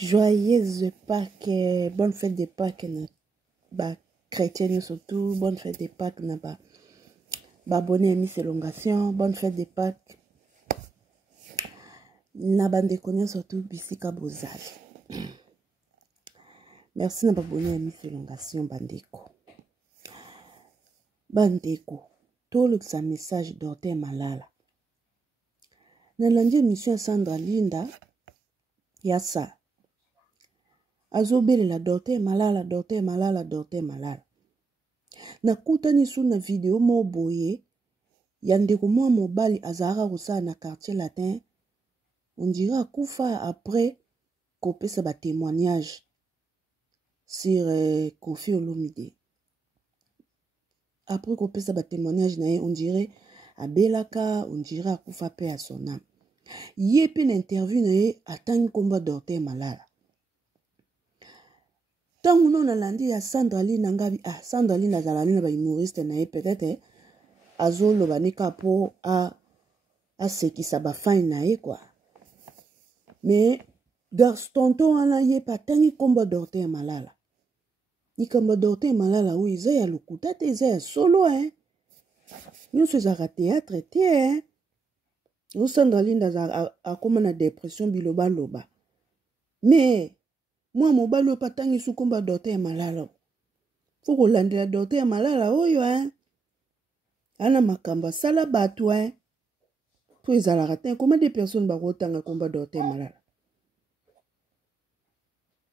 Joyeuse Pâques, bonne fête de Pâques, bah, chrétienne surtout, bonne fête de Pâques, bah, abonné à Miss Elongation, bonne fête de Pâques, na bande konya surtout, bisika bozali. Merci na abonné à Miss Elongation, bandeko. Bandeko, tout le message d'Orte Malala. Na lundi émission Sandra Linda, yasa. Azobele la Dorte Malala, Dorte Malala, Dorte Malala. Na kutani sous na vidéo mo boye, yandeko moi mobali azara rosa na quartier latin, on dira koufa après kopé sa ba témoignage sur Kofi Olomide. Après kopé sa ba témoignage na on dirait abelaka, on dirait koufa pe à son âme. Yépi l'interview na ye atang combat Dorte Malala. Tant on a landé ya Sandra Lee Nangabi, Sandra Lee Nazalani na ba humoriste na ye peut-être azolo banika po a ce qui ça ba fin na ye quoi. Mais tonton ana ye patangi combat Dorte Malala. Ni combat Dorte Malala oui za ya lokuta te za ya solo hein. Nous faisons théâtre te hein. Nous Sandra Lee a comme na dépression biloba loba. Mais moi, mon balo patangi sous combat Dorte Malala. Faut qu'on lande la Dorte Malala, oh yo, hein. Ana makamba sala batu, hein. Pour les alaratins, comment des personnes barotant à combat Dorte Malala?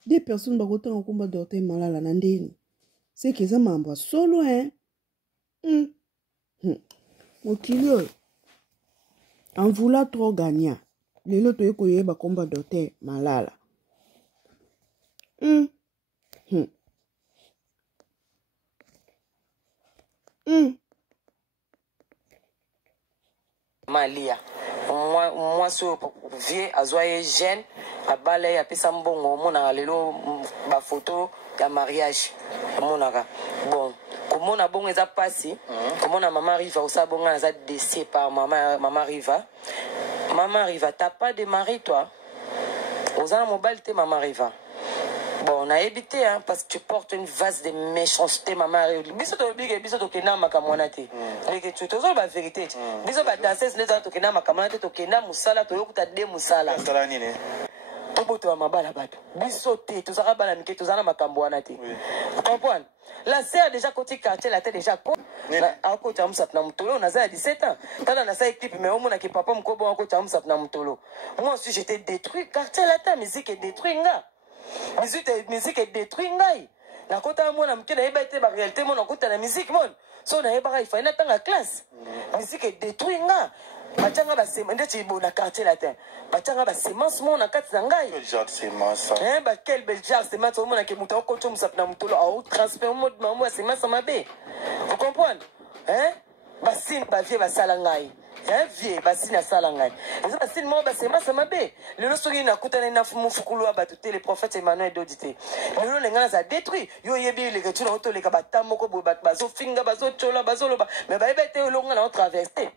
Des personnes barotant à combat Dorte Malala, nandini. C'est qu'ils ont membre solo, hein. Mon kilo, en voulant trop gagner, les autres yokoye ba combat Dorte Malala. Malia moi so vie azoye jeune abale ya pesa mbongo mona lelo ba photo ya mariage monaka bon komona bongo eza pasi komona maman Riva osabonga na za décès par maman Riva t'as pas de mari toi osana mobile te maman Riva. Bon, on a évité, hein, parce que tu portes une vase de méchanceté, maman. Biso to big, biso to kena makamonate. Les tu to la vérité. Biso ba danseuse les to kena makamonate to kena musala to yokuta de musala. Musala nini? Obo to mabala bato. Biso te to zara bala mike to zana makamboana te. Vous comprenez? La sœur déjà côté quartier la tête déjà quoi. A ko chamsa na mutolo on a 17 ans. Tala na sa équipe mais au moins que papa mko bon ko chamsa na mutolo. Moi aussi j'étais détruit, quartier la ta musique est détruit nga. Musique est détruite ngai na kota mona mkena eba ete ba réalité mona kota na musique mon so na eba il faut na tanga classe musique est détruite nga batanga ba sema ndeti bo na quartier latin batanga ba semence mona kati na ngai quel genre de semence hein ba quel bel genre de semence mona ke muta ko to musap na mutolo au transfert mode mamu semence mabe vous comprenez hein ba sin ba vie ba sala ngai hein vie ba sin na sala ngai ba sin mo ba semence mabe le soki na kutana na mufukulu ba tout les prophètes Emmanuel dodité le lenga za détruit yo yebi le que na to le ka batamoko bo bazo finga bazo chola bazo loba mais ba eba te longa na traverser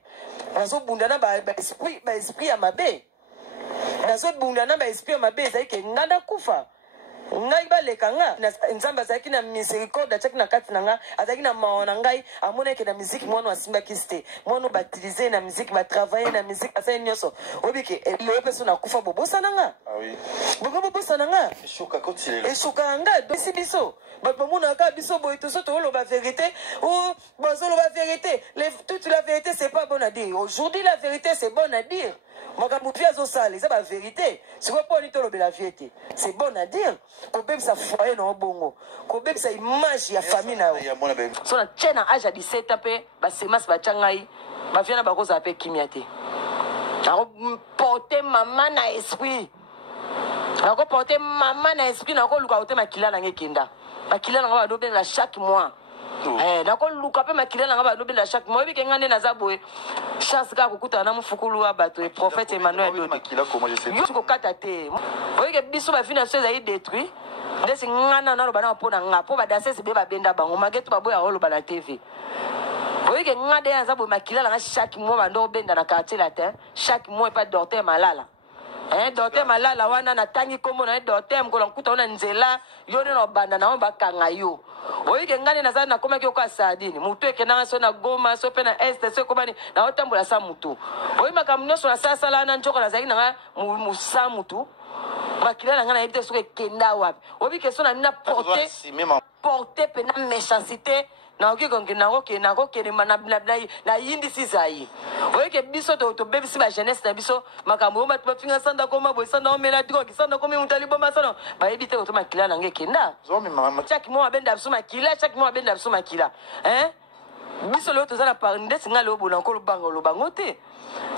bazo bundana ba esprit ya mabe bazo bundana ba esprit ya mabe za ke ngana kufa ngai ba lekanga nzamba zaki na miséricorde chaki na kati nanga azaki na maona ngai amona ke na musique mwana wasimba kiste mwana batiliser na musique ba travailler na musique asa nyoso obike le peso na kufa bobosa nanga ah oui bobosa nanga eshuka kotile eshuka nga dosi biso ba mona ka biso boy to so to lo ba vérité ou bozo lo ba vérité toute la vérité c'est pas bon à dire aujourd'hui la vérité c'est bon à dire makambo pia zo sale c'est la vérité c'est quoi pour ni to lo la vérité c'est bon à dire ko bem sa foyer no bongo ko bem sa image ya famille na so na tchena âge à 17 ans pe ba semas ba changai ba viana ba ko za pe kimiate na porter maman na esprit na ko porter maman na esprit na ko luka ote makila na ngekenda makila na ba do ben la chaque mois na ko luka pe makila na ba do ben la chaque mois bi ke ngane na za boye chance ka kukuta na mufukulu wa bato et prophète Emmanuel do makila comment je sais yo ko kata te oye ke biso ba fina chose ayi détruit ndesi ngana na lo bana pona ngapo ba danser se be ba benda bango mageto ba boya lo bana TV oye ke ngade ya za boye makila na chaque mois ba ndo benda na quartier latin chaque mois pas Dorte Malala Docteur malala wana na tangi kombo na docteur mkola nkuta ona nzela yone no banda na omba kanga yo. Oyike ngani na sana koma kyo kwa sadini. Mutu ekena so na Goma so pe na Est so kobani na otambola sa mutu. Oyi makamno so na sasa la na njoka na zaki na musa mutu. Makila na ngana yebite so ke kenda wapi. Obi question na nina porter pe na méchanceté. Na oki gongi na roke ni na yindi sizai. Oyeke biso to bebisi ba jeunesse na biso makambo ma tu finga sanda koma boy sanda omela tiko ki sanda komi mutali bomba sanda ba ebite to makila na nge kenda. Chaque mois abenda biso makila chaque mois abenda biso makila. Biso lo to za na parinde singa lo bona ko lo bango te.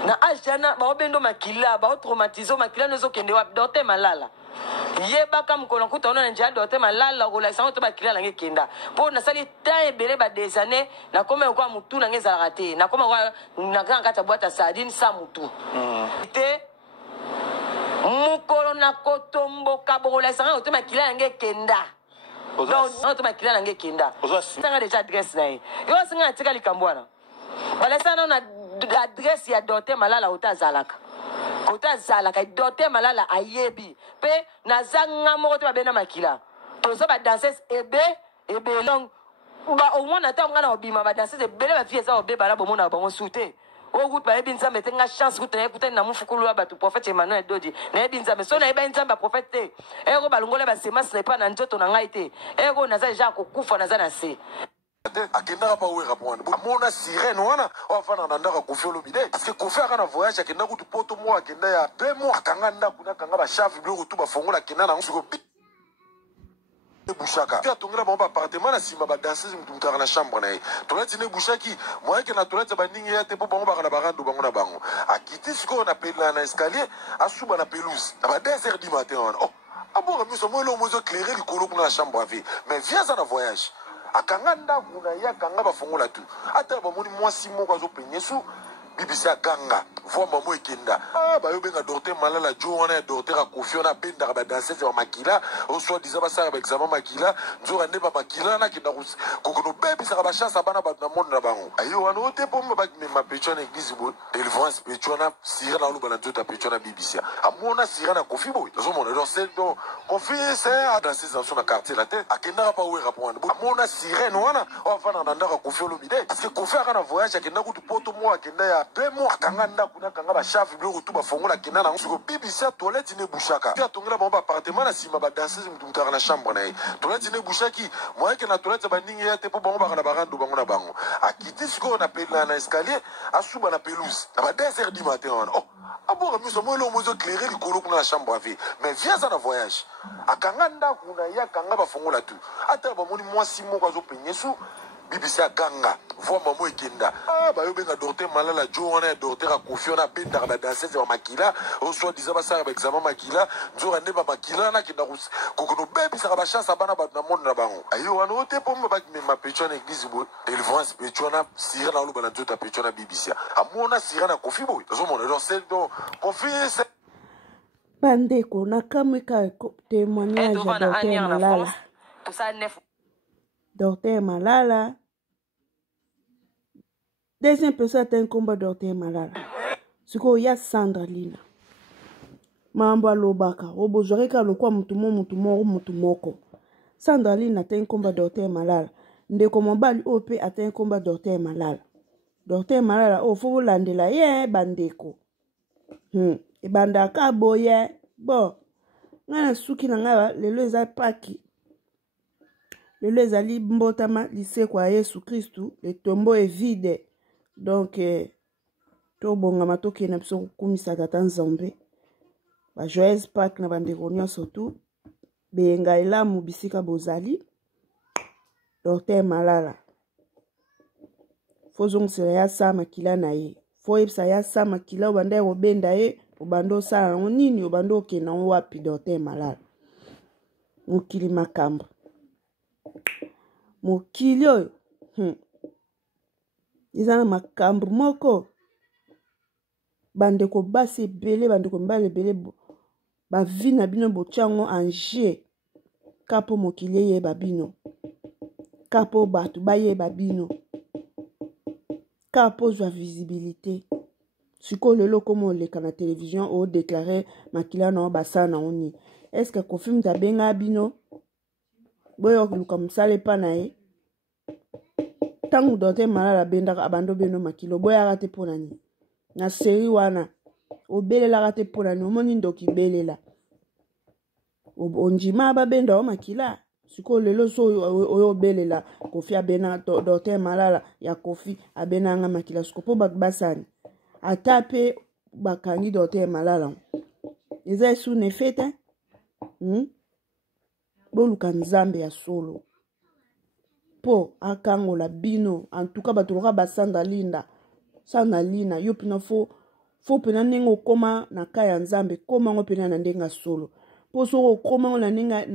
Na ajana ba obendo makila ba traumatiser makila no zo kende wa docteur malala. Yeba kam kono kuta ona nja dote malala ko la sango to bakila nange kenda po na sali ta ebele ba des années na koma kwa mutu nange zalate na koma kwa na kanga ta boîte sardine sa mutu te mukolo na kotombo kabolo la sango to bakila nange kenda donc to bakila nange kenda sanga déjà adresse na yo singa tika likambwana bala sana na adresse ya dote malala utazalaka kota zala ka dote malala ayebi pe na zanga moko te babena makila to so ba danseuse ebe long ba au moins na ta ngana obima ba danseuse ebele ba fie za obe bala bomona bango sute o gut ba ebi nzambe tenga chance gut na ekuta na mufukulu wa batu prophète Emmanuel Dodi na ebi nzambe so na eba nzambe prophète te eko balongola ba semence na pa na njoto na ngai te eko na za ja kokufa na za na se akendaka pa wera mwana amona sirene wana wafana na ndaka kofi olobide parce que kofi aka na voyage akenda kutu poto mo akenda ya pe mo akanga ndaku nakanga bashafi biloko tu bafongola akenda nango siko bushaka pia tongela bango appartement na nsima badanseuse mutumutaka na chambre na ye tolati ne bushaki moyeke na tolati baningi ya te mpo bango baka na barando bango na bango akiti sikoyo na escalier asuba na pelouse na ba 2h du matin wana abonga miso mo elo mozo éclairer likolo kuna na chambre à vie mais viens za na voyage akanga ndaku na ye akanga bafongola tu ata bamoni mwasi moko azopenye su bibisi akanga voa mamo ekenda bayobenga docteur malala jo wana ya docteur akofi wana abendaka badansese bamakila osoi diza basala baexamen makila nzoka nde bamakila nakenda kokono bebisaka bachance abana bato na monde na bango ayo wana ote mpo bamema pecho wana église boye délivrance pecho wana sira na oloba na nzoto ya pecho wana bibisia amona sira na kofi boye ozomona donc kofi se adanse nanso na quartier la te akendaka pa wera po wana amona sirene wana oafana na ndako kofi olobide parce que kofi aka na voyage akenda kutu poto mo akenda ya pe mo akanga ndaku nakanga bashafi biloko tu bafongola akenda nango siko bibisi ya toilette ne bushaka pia tongela bango baappartement na nsima badanseuse mutumutaka na chambre na ye toilette ne bushaki moyeke na toilette baningi ya te mpo bango baka na barando bango na bango akiti sikoyo na escalier asuba na pelouse na ba 2h du matin wana abonga miso mo elo mozo éclairer likolo kuna na chambre à vie mais viens za na voyage akanga ndaku na ye akanga bafongola tu ata bamoni mwasi moko azopenye su bibisi akanga voa mamo ekenda bayobenga docteur malala jo wana ya docteur akofi wana abendaka badansese bamakila osoi diza basala baexamen makila nzoka nde bamakila nakenda kokono bebisaka bachance abana bato na monde na bango ayo wana ote mpo bamema pecho wana église boye délivrance pecho wana sira na oloba na nzoto ya pecho wana bibisia amona sira na kofi boye ozomona donc kofi bandeko nakamwika témoignage ya docteur malala docteur malala deuxième personne atteint combat docteur malala sikoyo ya Sandra Lina mambo alobaka obozwaka lokwa mutu moko Sandra Lina atteint combat docteur malala ndeko mobali oyo mpe atteint combat docteur malala oyo fo bolandela ye bandeko ebandaka boye bon ngai na suki na ngai lelo eza paki lelo ezali mbotama lisekwa ya Yesu Kristu etombo evide donc tobongama tokende biso kokumisa tata Nzambe ba joyeuse Pâques na bandeko nyonso tu beyenga elamu bisika bozali docteur malala fozongisela ya sa makila na ye fo yebisa ya sa makila obanda ya kobenda ye obanda osala nango nini obanda okende nango wapi docteur malala mokili makambo mokili oyo eza na makambo moko bandeko basi ebele bandeko mibali ebele bavi na bino botiango anje kapo mokili eyeba bino kapo bato bayeba bino kapo ozwa visibilité siko lelo komo oleka na télévision o déclarer makila na basa na oni est-ce que confirme ta benga bino boyo luka msale pa na ye tangu dote malala bendaka abando beno makilo boya rate pona ni na série wana obelela rate pona ni omoni ndoki belela onjima ba benda o makila siko lelo so oyo belela kofi abena dote malala ya kofi abena nga makila siko po basani ata pe bakangi dote malala eza su ne fete boluka nzambe ya solo po akangola bino en tout cas batoloka basanda linda yo pina fo pena ndenge okoma na ka ya nzambe koma ngo pena na ndenga solo po so okoma ngo na ndenga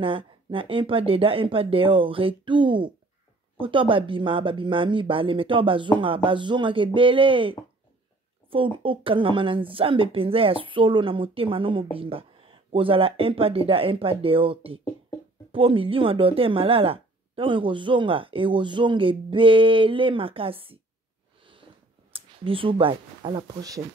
na un pas dedans un pas dehors retour po to babima mibale mais to bazonga ke bele fo okangama na nzambe penza ya solo na motema no mobimba kozala un pas dedans un pas dehors te po milima dote malala donc ekozonga ebele makasi. Bisous, bye, à la prochaine.